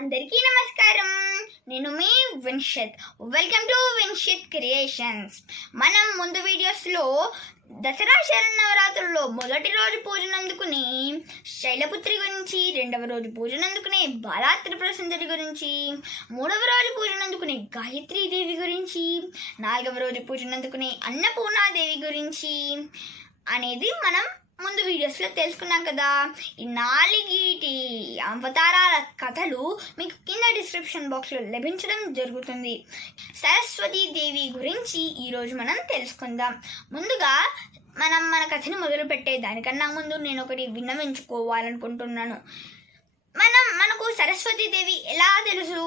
అందరికీ నమస్కారం. నేను మీ Vinshith. Welcome to Vinshith creations. మనం ముందు వీడియోస్లో దసరా శరన్నవరాత్రుల్లో మొదటి రోజు పూజనందుకుని శైలపుత్రి గురించి, రెండవ రోజు పూజనందుకునే బాలాత్రిపుర సుందరి గురించి, మూడవ రోజు పూజనందుకునే గాయత్రీదేవి గురించి, నాలుగవ రోజు పూజనందుకునే అన్నపూర్ణాదేవి గురించి అనేది మనం ముందు వీడియోస్లో తెలుసుకున్నాం కదా. ఈ నాలుగిటి అవతారాల కథలు మీకు కింద డిస్క్రిప్షన్ బాక్స్లో లభించడం జరుగుతుంది. సరస్వతీదేవి గురించి ఈరోజు మనం తెలుసుకుందాం. ముందుగా మన కథని మొదలుపెట్టే దానికన్నా ముందు నేను ఒకటి విన్నవించుకోవాలనుకుంటున్నాను. మనకు సరస్వతీదేవి ఎలా తెలుసు?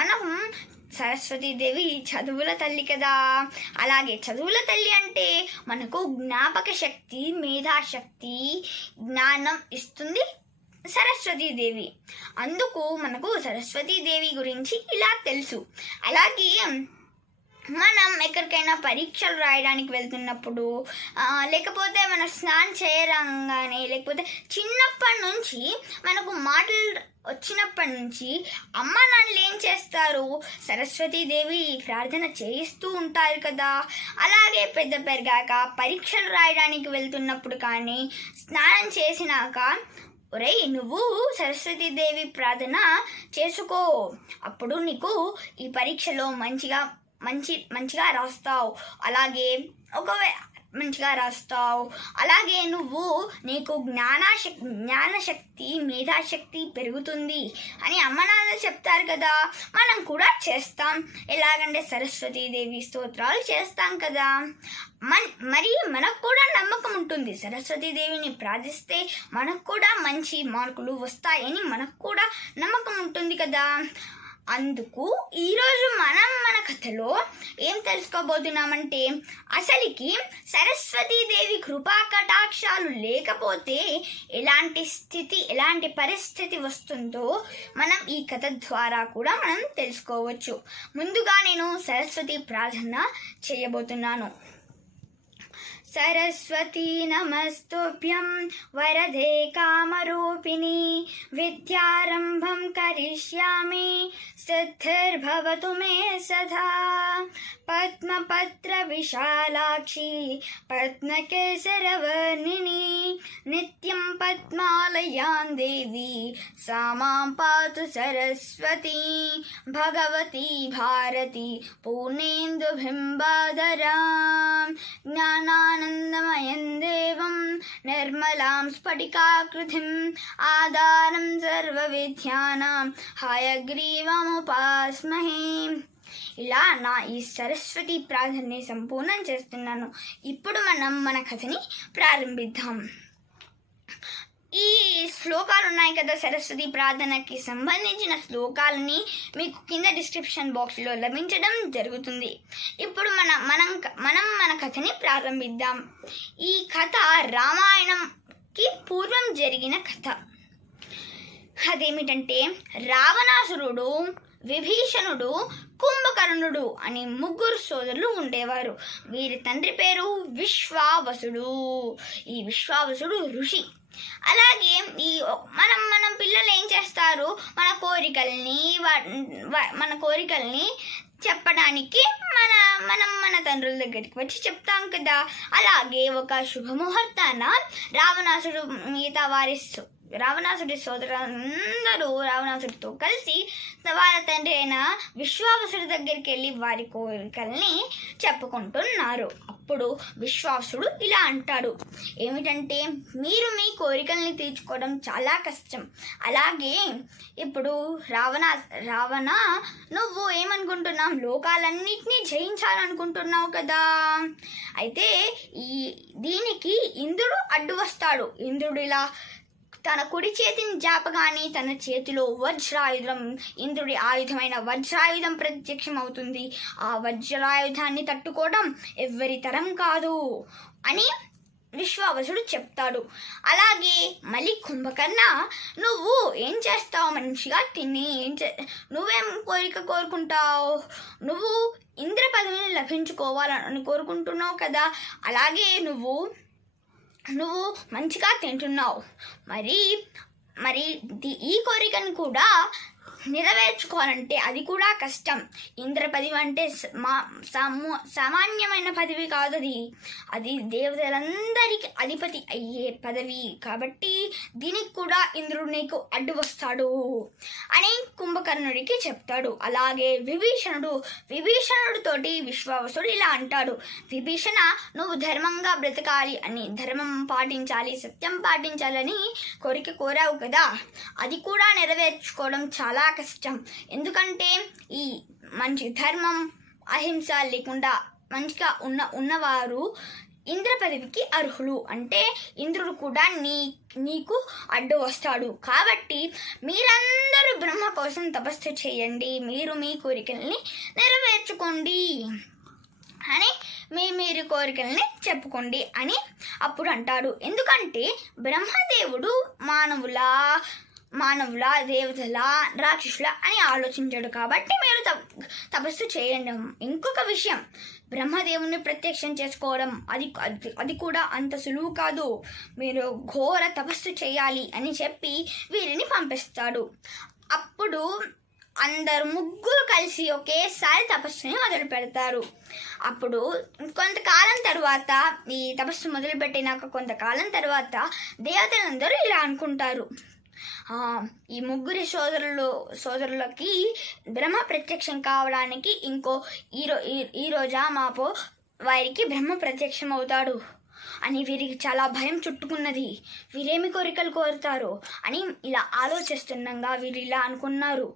మనం సరస్వతీదేవి చదువుల తల్లి కదా. అలాగే చదువుల తల్లి అంటే మనకు జ్ఞాపక శక్తి, మేధాశక్తి, జ్ఞానం ఇస్తుంది సరస్వతీదేవి. అందుకు మనకు సరస్వతీదేవి గురించి ఇలా తెలుసు. అలాగే మనం ఎక్కడికైనా పరీక్షలు రాయడానికి వెళ్తున్నప్పుడు, లేకపోతే మనం స్నానం చేయరంగానే, లేకపోతే చిన్నప్పటి నుంచి మనకు మాటలు వచ్చినప్పటి నుంచి అమ్మ నాన్నలు ఏం చేస్తారు? సరస్వతీదేవి ప్రార్థన చేయిస్తూ ఉంటారు కదా. అలాగే పెద్ద పెరిగాక పరీక్షలు రాయడానికి వెళ్తున్నప్పుడు కానీ, స్నానం చేసినాక, ఒరేయ్ నువ్వు సరస్వతీదేవి ప్రార్థన చేసుకో, అప్పుడు నీకు ఈ పరీక్షలో మంచిగా రాస్తావు. అలాగే మంచిగా రాస్తావు. అలాగే నీకు జ్ఞానశక్తి, మేధాశక్తి పెరుగుతుంది అని అమ్మ నాన్న చెప్తారు కదా. మనం కూడా చేస్తాం. ఎలాగంటే సరస్వతీదేవి స్తోత్రాలు చేస్తాం కదా. మరి మనకు కూడా నమ్మకం ఉంటుంది, సరస్వతీదేవిని ప్రార్థిస్తే మనకు కూడా మంచి మార్కులు వస్తాయని మనకు కూడా నమ్మకం ఉంటుంది కదా. అందుకు ఈరోజు మన కథలో ఏం తెలుసుకోబోతున్నామంటే, అసలుకి సరస్వతీదేవి కృపా కటాక్షాలు లేకపోతే ఎలాంటి పరిస్థితి వస్తుందో మనం ఈ కథ ద్వారా కూడా మనం తెలుసుకోవచ్చు. ముందుగా నేను సరస్వతి ప్రార్థన చేయబోతున్నాను. సరస్వతీ నమస్తుభ్యం వరదే కామరూపిణి, విద్యారంభం కరిష్యామి సిద్ధిర్భవతు మే సదా. పద్మపత్ర విశాలాక్షి పద్మకేసరవర్ణిని, నిత్యం పద్మాలయాం దేవి సా మాం పాతు సరస్వతి. భగవతి భారతి పూర్ణేందు బింబాధరాం, జ్ఞానానందమయం దేవం నిర్మలాం స్ఫటికాకృతిం, ఆధారం సర్వ విద్యానాం హయగ్రీవముపాస్మహే. ఇలా ఈ సరస్వతి ప్రార్థనని సంపూర్ణం చేస్తున్నాను. ఇప్పుడు మన కథని ప్రారంభిద్దాం. ఈ శ్లోకాలు ఉన్నాయి కదా, సరస్వతి ప్రార్థనకి సంబంధించిన శ్లోకాలని మీకు కింద డిస్క్రిప్షన్ బాక్స్లో లభించడం జరుగుతుంది. ఇప్పుడు మన కథని ప్రారంభిద్దాం. ఈ కథ రామాయణంకి పూర్వం జరిగిన కథ. అదేమిటంటే, రావణాసురుడు, విభీషణుడు, కుంభకర్ణుడు అని ముగ్గురు సోదరులు ఉండేవారు. వీరి తండ్రి పేరు విశ్వావసుడు. ఈ విశ్వావసుడు ఋషి. అలాగే మన పిల్లలు ఏం చేస్తారు? మన కోరికల్ని చెప్పడానికి మన తండ్రుల దగ్గరికి వచ్చి చెప్తాం కదా. అలాగే ఒక శుభముహూర్తాన రావణాసుడి సోదరులందరూ రావణాసుడితో కలిసి వాళ్ళ తండ్రి అయిన విశ్వావసుడి దగ్గరికి వెళ్ళి వారి కోరికల్ని చెప్పుకుంటున్నారు. అప్పుడు విశ్వావసుడు ఇలా అంటాడు, ఏమిటంటే, మీరు మీ కోరికల్ని తీర్చుకోవడం చాలా కష్టం. అలాగే ఇప్పుడు రావణ నువ్వు ఏమనుకుంటున్నావు? లోకాలన్నిటినీ జయించాలనుకుంటున్నావు కదా. అయితే దీనికి ఇంద్రుడు అడ్డు వస్తాడు. ఇంద్రుడు ఇలా తన కుడి చేతిని జాపగానే తన చేతిలో వజ్రాయుధం, ఇంద్రుడి ఆయుధమైన వజ్రాయుధం ప్రత్యక్షం అవుతుంది. ఆ వజ్రాయుధాన్ని తట్టుకోవడం ఎవ్వరి తరం కాదు అని విశ్వావసుడు చెప్తాడు. అలాగే మళ్ళీ కుంభకర్ణ, నువ్వు ఏం చేస్తావు? మంచిగా తిని నువ్వేం కోరుకుంటావు? నువ్వు ఇంద్ర పదవిని లభించుకోవాలని కోరుకుంటున్నావు కదా. అలాగే నువ్వు మంచిగా తింటున్నావు. మరి మరి ఈ కోరికను కూడా నెరవేర్చుకోవాలంటే అది కూడా కష్టం. ఇంద్ర పదవి అంటే సామాన్యమైన పదవి కాదు, అది దేవతలందరికీ అధిపతి అయ్యే పదవి. కాబట్టి దీనికి కూడా ఇంద్రుడు నీకు అడ్డు వస్తాడు అని కుంభకర్ణుడికి చెప్తాడు. అలాగే విభీషణుడితోటి విశ్వావసుడు ఇలా అంటాడు, విభీషణ, నువ్వు ధర్మంగా బ్రతకాలి అని, ధర్మం పాటించాలి, సత్యం పాటించాలని కోరిక కోరావు కదా, అది కూడా నెరవేర్చుకోవడం చాలా కష్టం. ఎందుకంటే ఈ మంచి ధర్మం అహింస లేకుండా మంచిగా ఉన్నవారు ఇంద్ర పదవికి అర్హులు. అంటే ఇంద్రుడు కూడా నీకు అడ్డు వస్తాడు. కాబట్టి మీరందరూ బ్రహ్మ కోసం తపస్సు చేయండి, మీరు మీ కోరికల్ని నెరవేర్చుకోండి అని మీరు కోరికల్ని చెప్పుకోండి అని అప్పుడు అంటాడు. ఎందుకంటే బ్రహ్మదేవుడు మానవుల దేవతల రాక్షసుల అని ఆలోచించాడు. కాబట్టి మీరు తపస్సు చేయండి. ఇంకొక విషయం, బ్రహ్మదేవుని ప్రత్యక్షం చేసుకోవడం అది కూడా అంత సులువు కాదు, మీరు ఘోర తపస్సు చేయాలి అని చెప్పి వీరిని పంపిస్తాడు. అప్పుడు అందరు ముగ్గురు కలిసి ఒకేసారి తపస్సుని మొదలు పెడతారు. అప్పుడు కొంతకాలం తర్వాత, ఈ తపస్సు మొదలుపెట్టినాక కొంతకాలం తర్వాత దేవతలందరూ ఇలా అనుకుంటారు, ఈ ముగ్గురి సోదరులకి బ్రహ్మ ప్రత్యక్షం కావడానికి ఈ రోజా మాపో వారికి బ్రహ్మ ప్రత్యక్షం అవుతాడు అని వీరికి చాలా భయం చుట్టుకున్నది. వీరేమి కోరికలు కోరుతారు అని ఇలా ఆలోచిస్తుండగా వీరు ఇలా అనుకున్నారు,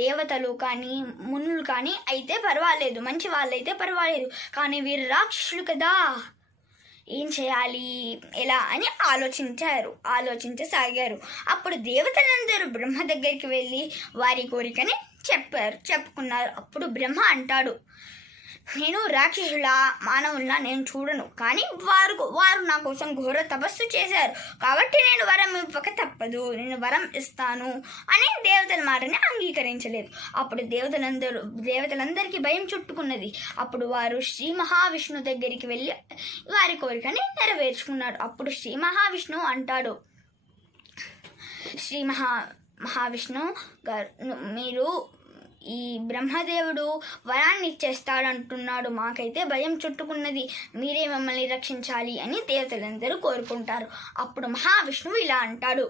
దేవతలు కానీ మునులు కానీ అయితే పర్వాలేదు, మంచి వాళ్ళైతే పర్వాలేదు, కానీ వీరు రాక్షసులు కదా, ఏం చేయాలి ఎలా అని ఆలోచించసాగారు. అప్పుడు దేవతలందరూ బ్రహ్మ దగ్గరికి వెళ్ళి వారి కోరికని చెప్పుకున్నారు. అప్పుడు బ్రహ్మ అంటాడు, నేను రాక్షసుల మానవుల్లా నేను చూడను, కానీ వారు నా కోసం ఘోర తపస్సు చేశారు, కాబట్టి నేను వరం ఇవ్వక తప్పదు, నేను వరం ఇస్తాను అని దేవతల మాటని అంగీకరించలేదు. అప్పుడు దేవతలందరికీ భయం చుట్టుకున్నది. అప్పుడు వారు శ్రీ మహావిష్ణు దగ్గరికి వెళ్ళి వారి కోరికని నెరవేర్చుకున్నారు. అప్పుడు శ్రీ మహావిష్ణువు అంటాడు, మహావిష్ణు గారు, మీరు ఈ బ్రహ్మదేవుడు వరాన్ని ఇచ్చేస్తాడంటున్నాడు, మాకైతే భయం చుట్టుకున్నది, మీరే మమ్మల్ని రక్షించాలి అని దేవతలందరూ కోరుకుంటారు. అప్పుడు మహావిష్ణువు ఇలా అంటాడు,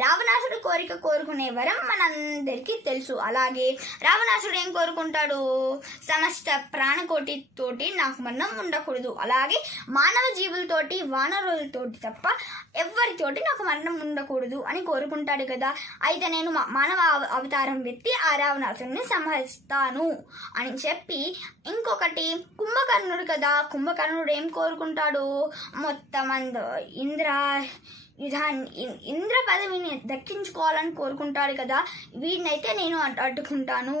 రావణాసుడు కోరిక కోరుకునే వరం మనందరికీ తెలుసు. అలాగే రావణాసుడు ఏం కోరుకుంటాడు, సమస్త ప్రాణకోటితోటి నాకు మరణం ఉండకూడదు, అలాగే మానవ జీవులతోటి వానరులతోటి తప్ప ఎవరితోటి నాకు మరణం ఉండకూడదు అని కోరుకుంటాడు కదా. అయితే నేను మానవ అవతారం ఎత్తి ఆ రావణాసుడిని సంహరిస్తాను అని చెప్పి, ఇంకొకటి కుంభకర్ణుడు కదా, కుంభకర్ణుడు ఏం కోరుకుంటాడు, మొత్తం ఇంద్ర పదవిని దక్కించుకోవాలని కోరుకుంటాడు కదా, వీడినైతే నేను అడ్డుకుంటాను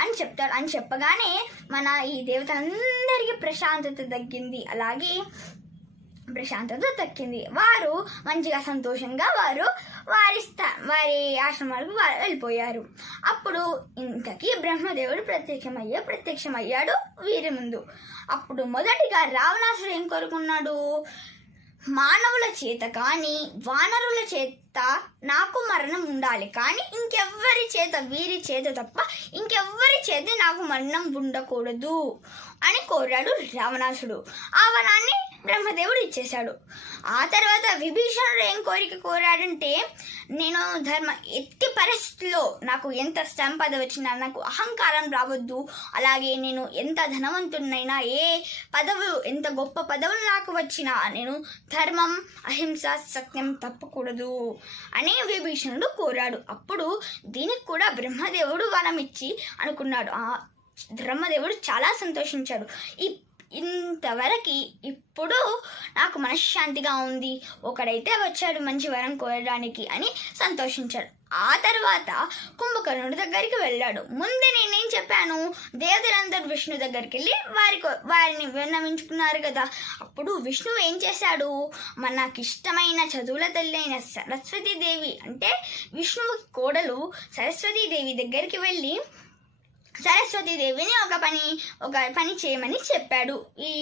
అని చెప్తాడు. అని చెప్పగానే మన ఈ దేవతలందరికీ ప్రశాంతత తగ్గింది. అలాగే ప్రశాంతత దక్కింది. వారు మంచిగా సంతోషంగా వారి ఆశ్రమాలకు వెళ్ళిపోయారు. అప్పుడు ఇంతకీ బ్రహ్మదేవుడు ప్రత్యక్షమయ్యాడు వీరి ముందు. అప్పుడు మొదటిగా రావణాసుడు ఏం కోరుకున్నాడు, మానవుల చేత కానీ వానరుల చేత నాకు మరణం ఉండాలి, కానీ వీరి చేత తప్ప ఇంకెవ్వరి చేత నాకు మరణం ఉండకూడదు అని కోరాడు రావణాసుడు. ఆ వరాన్ని బ్రహ్మదేవుడు ఇచ్చేశాడు. ఆ తర్వాత విభీషణుడు ఏం కోరిక కోరాడంటే, నేను ఎట్టి పరిస్థితుల్లో నాకు ఎంత సంపద వచ్చినా నాకు అహంకారం రావద్దు, అలాగే నేను ఎంత ధనవంతునైనా ఎంత గొప్ప పదవులు నాకు వచ్చినా నేను ధర్మం అహింస సత్యం తప్పకూడదు అని విభీషణుడు కోరాడు. అప్పుడు దీనికి కూడా బ్రహ్మదేవుడు వరం ఇచ్చి అనుకున్నాడు. బ్రహ్మదేవుడు చాలా సంతోషించాడు. ఇంతవరకు ఇప్పుడు నాకు మనశ్శాంతిగా ఉంది, ఒకడైతే వచ్చాడు మంచి వరం కోరడానికి అని సంతోషించాడు. ఆ తర్వాత కుంభకర్ణుడి దగ్గరికి వెళ్ళాడు. ముందే నేనేం చెప్పాను, దేవతలందరూ విష్ణు దగ్గరికి వెళ్ళి వారిని విన్నవించుకున్నారు కదా. అప్పుడు విష్ణువు ఏం చేశాడు, మనకి ఇష్టమైన చదువుల తల్లి అయిన సరస్వతీదేవి అంటే విష్ణువుకి కోడలు సరస్వతీదేవి దగ్గరికి వెళ్ళి సరస్వతీదేవిని ఒక పని చేయమని చెప్పాడు ఈ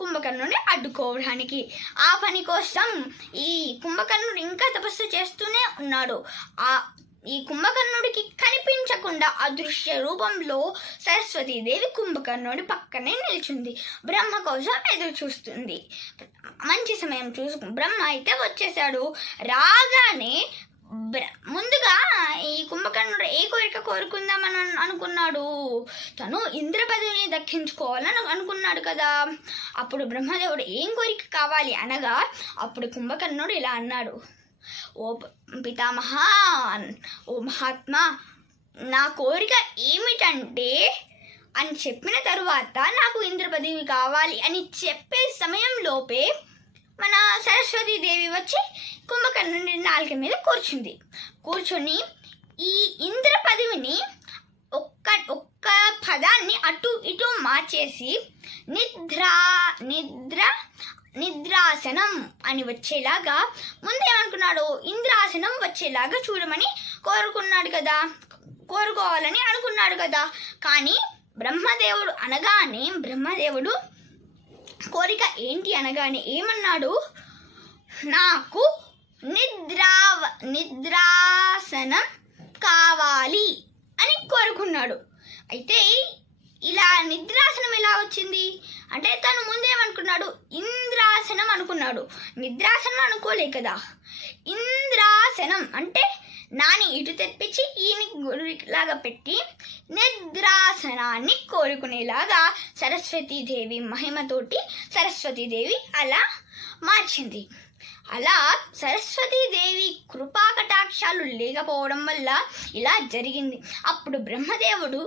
కుంభకర్ణుడిని అడ్డుకోవడానికి. ఆ పని కోసం ఈ కుంభకర్ణుడు ఇంకా తపస్సు చేస్తూనే ఉన్నాడు. ఈ కుంభకర్ణుడికి కనిపించకుండా అదృశ్య రూపంలో సరస్వతీదేవి కుంభకర్ణుడి పక్కనే నిల్చుంది. బ్రహ్మ కోసం ఎదురు చూస్తుంది. మంచి సమయం చూసుకు బ్రహ్మ అయితే వచ్చేసాడు. రాగానే ముందుగా ఈ కుంభకర్ణుడు ఏ కోరిక కోరుకుందామని అనుకున్నాడు. తను ఇంద్ర పదవిని దక్కించుకోవాలని అనుకున్నాడు కదా. అప్పుడు బ్రహ్మదేవుడు ఏం కోరిక కావాలి అనగా అప్పుడు కుంభకర్ణుడు ఇలా అన్నాడు, ఓ పితామహ, ఓ మహాత్మా, నా కోరిక ఏమిటంటే అని చెప్పిన తరువాత నాకు ఇంద్ర పదవి కావాలి అని చెప్పే సమయంలోపే మన సరస్వతీదేవి వచ్చి కుంభకర్ణుడి నాలుక మీద కూర్చొని ఈ ఇంద్ర పదవిని ఒక్క పదాన్ని అటు ఇటు మార్చేసి నిద్రాసనం అని వచ్చేలాగా ముందేమనుకున్నాడు, ఇంద్రాసనం వచ్చేలాగా చూడమని కోరుకోవాలని అనుకున్నాడు కదా. కానీ బ్రహ్మదేవుడు కోరిక ఏంటి అనగానే ఏమన్నాడు, నాకు నిద్రాసనం కావాలి అని కోరుకున్నాడు. అయితే ఇలా నిద్రాసనం ఎలా వచ్చింది అంటే తను ముందేమనుకున్నాడు, ఇంద్రాసనం అనుకున్నాడు. నిద్రాసనం అనుకోలే కదా. ఇంద్రాసనం అంటే నాని ఇటు తెప్పించి ఈయన గురిలాగా పెట్టి నిద్రాసనాన్ని కోరుకునేలాగా సరస్వతీదేవి మహిమతోటి సరస్వతీదేవి అలా మార్చింది. అలా సరస్వతీదేవి కృపా కటాక్షాలు లేకపోవడం వల్ల ఇలా జరిగింది. అప్పుడు బ్రహ్మదేవుడు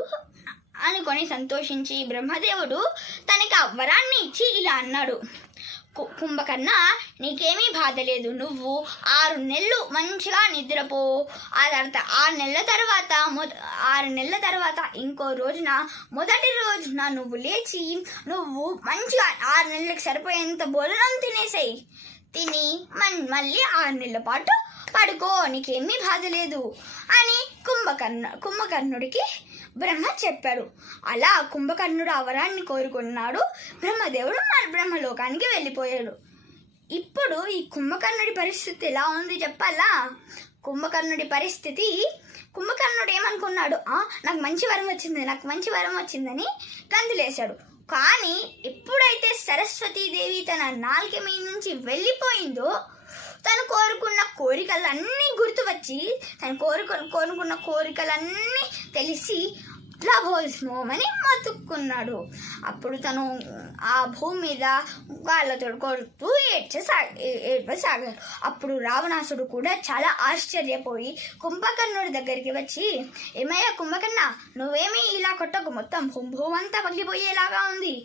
అనుకొని సంతోషించి బ్రహ్మదేవుడు తనకి ఆ వరాన్ని ఇచ్చి ఇలా అన్నాడు, కుంభకర్ణ, నీకేమీ బాధ లేదు. నువ్వు 6 నెలలు మంచిగా నిద్రపో. ఆ తర్వాత 6 నెలల తర్వాత ఇంకో రోజున మొదటి రోజున నువ్వు లేచి నువ్వు మంచిగా 6 నెలలకు సరిపోయేంత భోజనం తినేసాయి. తిని మళ్ళీ 6 నెలల పాటు పడుకో, నీకేమీ బాధ లేదు అని కుంభకర్ణుడికి బ్రహ్మ చెప్పాడు. అలా కుంభకర్ణుడు ఆ వరాన్ని కోరుకున్నాడు. బ్రహ్మదేవుడు మన బ్రహ్మలోకానికి వెళ్ళిపోయాడు. ఇప్పుడు ఈ కుంభకర్ణుడి పరిస్థితి ఎలా ఉంది చెప్పాలా. కుంభకర్ణుడు ఏమనుకున్నాడు, నాకు మంచి వరం వచ్చిందని గంతులేశాడు. కానీ ఎప్పుడైతే సరస్వతీదేవి తన నాలుక మీద నుంచి వెళ్ళిపోయిందో తను కోరుకున్న కోరికలన్నీ గుర్తు వచ్చి తను కోరుకున్న కోరికలన్నీ తెలిసి లభోస్మోమని మొత్తుకున్నాడు. అప్పుడు తను ఆ భూమి మీద వాళ్ళతో కొడుతూ ఏడ్చసాగారు. అప్పుడు రావణాసుడు కూడా చాలా ఆశ్చర్యపోయి కుంభకర్ణుడి దగ్గరికి వచ్చి, ఏమయ్యా కుంభకర్ణ, నువ్వేమీ ఇలా కొట్టకు, మొత్తం భూమి అంతా పగిలిపోయేలాగా ఉంది,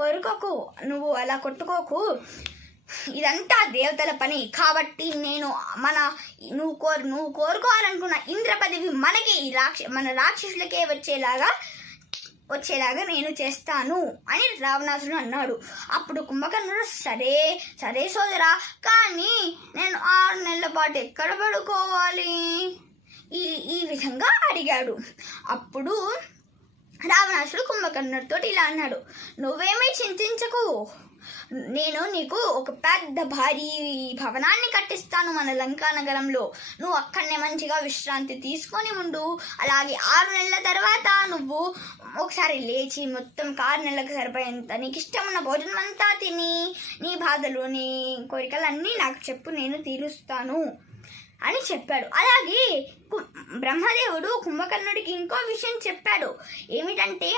కోరుకోకు, నువ్వు అలా కొట్టుకోకు, ఇదంతా దేవతల పని. కాబట్టి నేను నువ్వు కోరుకోవాలనుకున్న ఇంద్ర పదవి మనకి మన రాక్షసులకే వచ్చేలాగా నేను చేస్తాను అని రావణాసుడు అన్నాడు. అప్పుడు కుంభకర్ణుడు సరే సోదరా, కానీ నేను 6 నెలల పాటు ఎక్కడ పడుకోవాలి ఈ విధంగా అడిగాడు. అప్పుడు రావణాసుడు కుంభకర్ణుడితో ఇలా అన్నాడు, నువ్వేమీ చింతించకు, నేను నీకు ఒక పెద్ద భారీ భవనాన్ని కట్టిస్తాను మన లంకా నగరంలో. నువ్వు అక్కడనే మంచిగా విశ్రాంతి తీసుకొని ఉండు. అలాగే 6 నెలల తర్వాత నువ్వు ఒకసారి లేచి మొత్తం 6 నెలలకు సరిపోయేంత నీకు ఇష్టమున్న భోజనం అంతా తిని నీ బాధలు నీ కోరికలన్నీ నాకు చెప్పు, నేను తీరుస్తాను అని చెప్పాడు. అలాగే బ్రహ్మదేవుడు కుంభకర్ణుడికి ఇంకో విషయం చెప్పాడు. ఏమిటంటే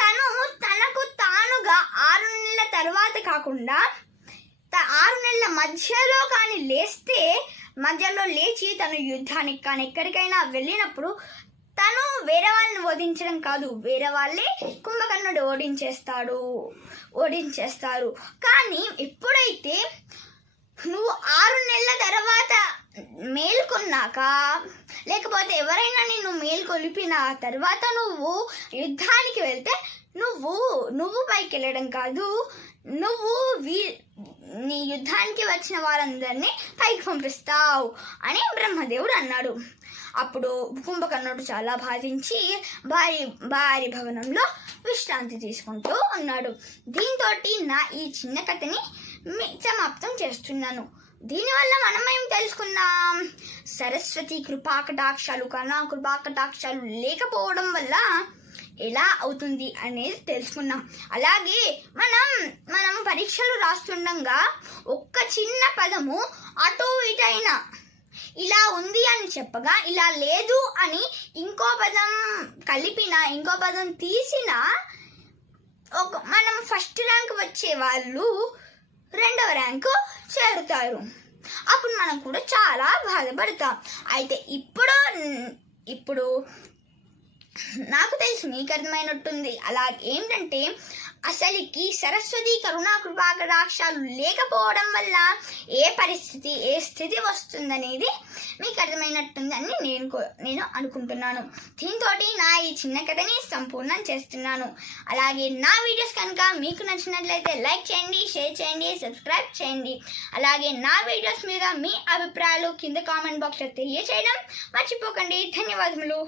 తనకు తానుగా 6 నెలల తర్వాత కాకుండా 6 నెలల మధ్యలో కానీ మధ్యలో లేచి తను యుద్ధానికి కానీ ఎక్కడికైనా వెళ్ళినప్పుడు తను వేరే వాళ్ళని ఓడించడం కాదు, వేరే వాళ్ళే కుంభకర్ణుడు ఓడించేస్తారు. కానీ ఎప్పుడైతే నువ్వు 6 నెలల తర్వాత మేల్కొన్నాక, లేకపోతే ఎవరైనా నిన్ను మేల్కొలిపిన తర్వాత నువ్వు యుద్ధానికి వెళ్తే నువ్వు పైకి వెళ్ళడం కాదు, నువ్వు నీ యుద్ధానికి వచ్చిన వారందరినీ పైకి పంపిస్తావు అని బ్రహ్మదేవుడు అన్నాడు. అప్పుడు కుంభకర్ణుడు చాలా బాధించి భారీ భవనంలో విశ్రాంతి తీసుకుంటూ ఉన్నాడు. దీంతో నా ఈ చిన్న కథని సమాప్తం చేస్తున్నాను. దీనివల్ల మనం ఏం తెలుసుకున్నాం? సరస్వతి కృపాకటాక్షాలు కన్నా కృపాకటాక్షాలు లేకపోవడం వల్ల ఎలా అవుతుంది అనేది తెలుసుకున్నాం. అలాగే మనం పరీక్షలు రాస్తుండగా ఒక్క చిన్న పదము అటు ఇటైనా ఇలా ఉంది అని చెప్పగా ఇలా లేదు అని ఇంకో పదం కలిపినా ఇంకో పదం తీసినా మనం ఫస్ట్ ర్యాంక్ వచ్చే వాళ్ళు 2వ ర్యాంకు చేరుతారు. అప్పుడు మనం కూడా చాలా బాధపడతాం. అయితే ఇప్పుడు నాకు తెలిసి మీకు అర్థమైనట్టుంది. అలాగే ఏంటంటే అసలుకి సరస్వతి కరుణా కృపాకటాక్షాలు లేకపోవడం వల్ల ఏ పరిస్థితి ఏ స్థితి వస్తుందనేది మీకు అర్థమైనట్టుందని నేను అనుకుంటున్నాను. దీంతో నా ఈ చిన్న కథని సంపూర్ణం చేస్తున్నాను. అలాగే నా వీడియోస్ కనుక మీకు నచ్చినట్లయితే లైక్ చేయండి, షేర్ చేయండి, సబ్స్క్రైబ్ చేయండి. అలాగే నా వీడియోస్ మీద మీ అభిప్రాయాలు కింద కామెంట్ బాక్స్లో తెలియచేయడం మర్చిపోకండి. ధన్యవాదములు.